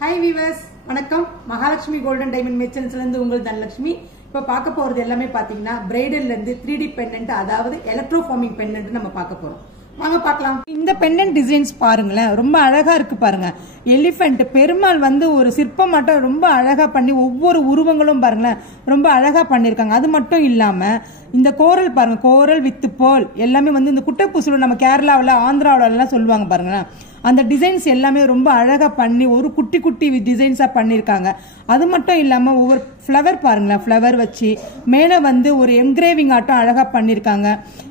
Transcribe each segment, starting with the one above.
Hi viewers, வணக்கம். Mahalakshmi golden diamond மெர்ச்சன்ட்ஸ்ல இருந்து உங்கள் தனலட்சுமி. இப்ப பார்க்க போறது எல்லாமே பாத்தீங்கன்னா பிரைடல்ல இருந்து 3D பெண்டன்ட், அதாவது எலக்ட்ரோஃபார்மிங் பெண்டன்ட் நம்ம பார்க்க போறோம். வாங்க பார்க்கலாம். இந்த பெண்டன்ட் டிசைன்ஸ் பாருங்களேன், ரொம்ப அழகா இருக்கு பாருங்க. எலிஃபென்ட் பெருமாள் ஒரு சிற்பம் மட்டும் ரொம்ப அழகா பண்ணி ஒவ்வொரு உருவங்களும் பாருங்களேன் ரொம்ப அழகா பண்ணிருக்காங்க. அது மட்டும் இல்லாம இந்த கோரல் பாருங்க, கோரல் வித் போல் எல்லாமே இந்த குட்டைப்பூசல் நம்ம கேரளாவில் ஆந்திராவில எல்லாம் சொல்லுவாங்க பாருங்களேன். அந்த டிசைன்ஸ் எல்லாமே ரொம்ப அழகா பண்ணி ஒரு குட்டி குட்டி டிசைன்ஸா பண்ணிருக்காங்க. அது மட்டும் இல்லாம ஒவ்வொரு ஃபிளவர் பாருங்களேன், ஃபிளவர் வச்சு மேல ஒரு என்கிரேவிங் ஆட்டம் அழகா பண்ணிருக்காங்க.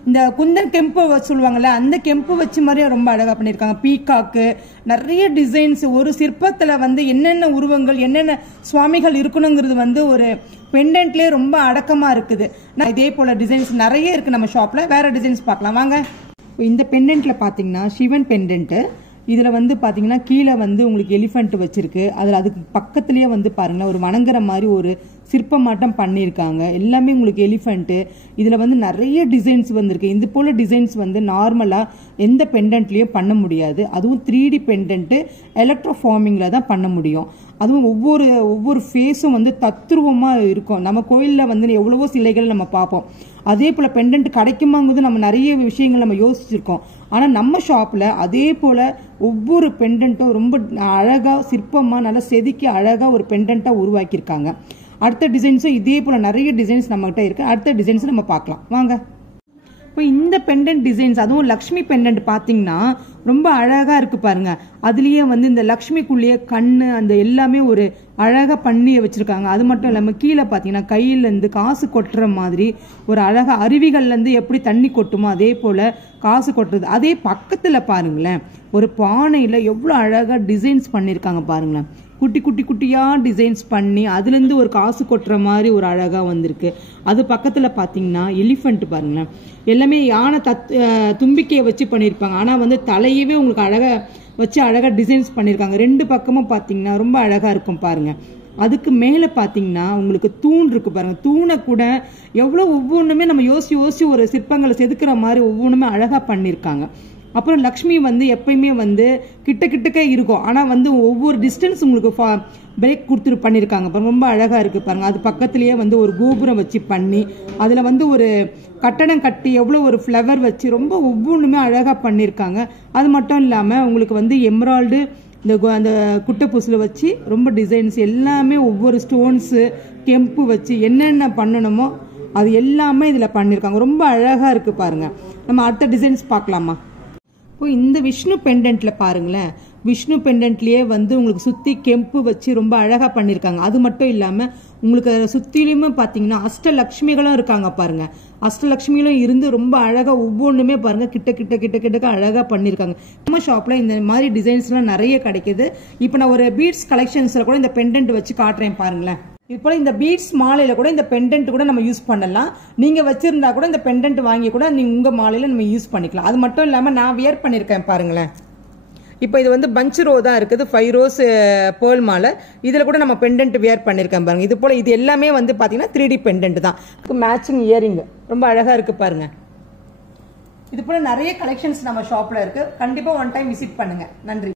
இந்த குந்தன் கெம்பு சொல்லுவாங்கல்ல, அந்த கெம்பு வச்சு மாதிரியே ரொம்ப அழகா பண்ணிருக்காங்க. பீகாக்கு நிறைய டிசைன்ஸ், ஒரு சிற்பத்துல என்னென்ன உருவங்கள் என்னென்ன சுவாமிகள் இருக்கணுங்கிறது ஒரு பெண்டன்ட்லயே ரொம்ப அடக்கமா இருக்குது. இதே போல டிசைன்ஸ் நிறைய இருக்கு நம்ம ஷாப்ல. வேற டிசைன்ஸ் பார்க்கலாம் வாங்க. இந்த பெண்டன்ட்ல பாத்தீங்கன்னா சிவன் பெண்டன்ட். இதுல பாத்தீங்கன்னா கீழே உங்களுக்கு எலிஃபென்ட் வச்சிருக்கு. அதுல அதுக்கு பக்கத்திலேயே பாருங்களேன் ஒரு வணங்குற மாதிரி ஒரு சிற்பமாட்டம் பண்ணியிருக்காங்க. எல்லாமே உங்களுக்கு எலிஃபென்ட். இதுல நிறைய டிசைன்ஸ் வந்திருக்கு. இது போல டிசைன்ஸ் நார்மலா எந்த பெண்டன்ட்லயும் பண்ண முடியாது. அதுவும் 3D பெண்டன்ட் எலக்ட்ரோஃபார்மிங்ல தான் பண்ண முடியும். அதுவும் ஒவ்வொரு ஃபேஸும் தத்ரூபமா இருக்கும். நம்ம கோயில்ல எவ்வளவோ சிலைகள் நம்ம பார்ப்போம். அதே போல பெண்டன்ட் கிடைக்குமாங்கிறது நம்ம நிறைய விஷயங்கள் நம்ம யோசிச்சிருக்கோம். ஆனா நம்ம ஷாப்ல அதே போல ஒவ்வொரு பெண்டன்ட்டும் ரொம்ப அழகா சிற்பமா நல்லா செதுக்கி அழகா ஒரு பெண்டன்ட்டா உருவாக்கியிருக்காங்க. அடுத்த டிசைன்ஸும் இதே போல நிறைய டிசைன்ஸ் நம்ம கிட்ட இருக்கு. அடுத்த டிசைன்ஸ் நம்ம பார்க்கலாம் வாங்க. இப்போ இந்த பெண்டன்ட் டிசைன்ஸ், அதுவும் லக்ஷ்மி பெண்டன்ட் பாத்தீங்கன்னா ரொம்ப அழகா இருக்கு பாருங்க. அதுலயே இந்த லக்ஷ்மிக்குள்ளேயே கண்ணு அந்த எல்லாமே ஒரு அழகா பண்ணி வச்சிருக்காங்க. அது மட்டும் இல்லாம கீழே பாத்தீங்கன்னா கையில இருந்து காசு கொட்டுற மாதிரி ஒரு அழகா அருவிகள்ல இருந்து எப்படி தண்ணி கொட்டுமோ அதே போல காசு கொட்டுறது. அதே பக்கத்துல பாருங்களேன் ஒரு பானையில எவ்வளவு அழகா டிசைன்ஸ் பண்ணிருக்காங்க பாருங்களேன். குட்டி குட்டி குட்டியா டிசைன்ஸ் பண்ணி அதுல இருந்து ஒரு காசு கொட்டுற மாதிரி ஒரு அழகா வந்திருக்கு. அது பக்கத்துல பாத்தீங்கன்னா எலிஃபென்ட் பாருங்களேன், எல்லாமே யானை தும்பிக்கையை வச்சு பண்ணிருப்பாங்க. ஆனா தலையவே உங்களுக்கு அழகா வச்சு அழகா டிசைன்ஸ் பண்ணிருக்காங்க. ரெண்டு பக்கமும் பாத்தீங்கன்னா ரொம்ப அழகா இருக்கும் பாருங்க. அதுக்கு மேல பாத்தீங்கன்னா உங்களுக்கு தூண் இருக்கு பாருங்க. தூணை கூட எவ்வளவு ஒவ்வொன்றுமே நம்ம யோசிச்சு ஒரு சிற்பங்களை செதுக்குற மாதிரி ஒவ்வொன்றுமே அழகா பண்ணிருக்காங்க. அப்புறம் லக்ஷ்மி எப்பயுமே கிட்ட கிட்டக்க இருக்கும். ஆனா ஒவ்வொரு டிஸ்டன்ஸ் உங்களுக்கு பிரேக் கொடுத்துட்டு பண்ணிருக்காங்க பாருங்க. ரொம்ப அழகா இருக்கு பாருங்க. அது பக்கத்திலேயே ஒரு கோபுரம் வச்சு பண்ணி அதுல ஒரு கட்டடம் கட்டி எவ்வளவு ஒரு ஃபிளவர் வச்சு ரொம்ப ஒவ்வொன்றுமே அழகா பண்ணிருக்காங்க. அது மட்டும் இல்லாம உங்களுக்கு எமரால்டு அந்த குட்டைப்பூசில வச்சு ரொம்ப டிசைன்ஸ் எல்லாமே ஒவ்வொரு ஸ்டோன்ஸ் கெம்பு வச்சு என்னென்ன பண்ணணுமோ அது எல்லாமே இதுல பண்ணிருக்காங்க. ரொம்ப அழகா இருக்கு பாருங்க. நம்ம அடுத்த டிசைன்ஸ் பார்க்கலாமா? இப்போ இந்த விஷ்ணு பெண்டன்ட்ல பாருங்களேன், விஷ்ணு பெண்டன்ட்லயே உங்களுக்கு சுத்தி கெம்பு வச்சு ரொம்ப அழகா பண்ணிருக்காங்க. அது மட்டும் இல்லாம உங்களுக்கு சுத்திலுமே பாத்தீங்கன்னா அஷ்டலட்சுமிகளும் இருக்காங்க பாருங்க. அஷ்டலட்சுமிகளும் இருந்து ரொம்ப அழகா ஒவ்வொன்றுமே பாருங்க கிட்ட கிட்ட கிட்ட கிட்ட அழகா பண்ணிருக்காங்க. நம்ம ஷாப்ல இந்த மாதிரி டிசைன்ஸ் எல்லாம் நிறைய கிடைக்குது. இப்ப நான் ஒரு பீட்ஸ் கலெக்ஷன்ஸ்ல கூட இந்த பெண்டன்ட் வச்சு காட்டுறேன் பாருங்களேன். இப்போ இந்த பீட்ஸ் மாலையில கூட இந்த பெண்டன்ட் கூட நம்ம யூஸ் பண்ணலாம். நீங்க வச்சிருந்தா கூட இந்த பெண்டன்ட் வாங்கி கூட நீங்க உங்க மாலையில நம்ம யூஸ் பண்ணிக்கலாம். அது மட்டும் இல்லாம நான் வியர் பண்ணிருக்கேன் பாருங்களேன். இப்போ இது பஞ்ச் ரோ தான் இருக்குது, 5 ரோஸ் பேர்ல் மாலை. இதுல கூட நம்ம பெண்டன்ட் வியர் பண்ணிருக்கேன் பாருங்க. இது போல இது எல்லாமே பாத்தீங்கன்னா 3D பெண்டன்ட் தான். மேட்சிங் இயரிங் ரொம்ப அழகா இருக்கு பாருங்க. இது போல நிறைய கலெக்ஷன்ஸ் நம்ம ஷாப்ல இருக்கு. கண்டிப்பா ஒன் டைம் விசிட் பண்ணுங்க. நன்றி.